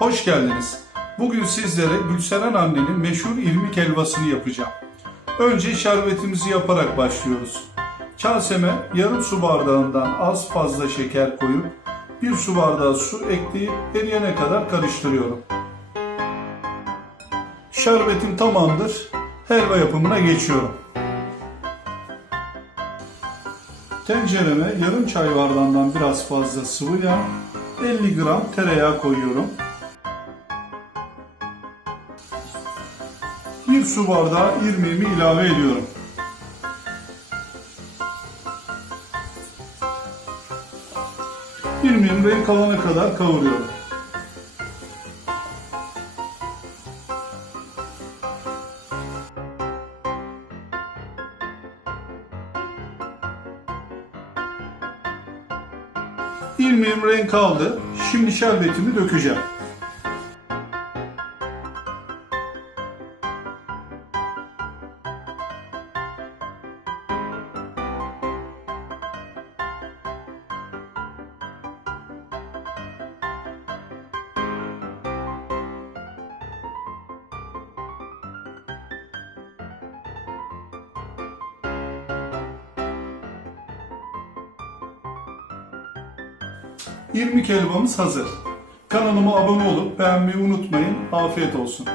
Hoş geldiniz. Bugün sizlere Gülseren annenin meşhur irmik helvasını yapacağım. Önce şerbetimizi yaparak başlıyoruz. Kaseme yarım su bardağından az fazla şeker koyup bir su bardağı su ekleyip eriyene kadar karıştırıyorum. Şerbetim tamamdır. Helva yapımına geçiyorum. Tencereme yarım çay bardağından biraz fazla sıvı yağ, 50 gram tereyağı koyuyorum. Bir su bardağı irmiğimi ilave ediyorum. İrmiğim renk alana kadar kavuruyorum. İrmiğim renk aldı. Şimdi şerbetimi dökeceğim. İrmik helvamız hazır. Kanalıma abone olup beğenmeyi unutmayın. Afiyet olsun.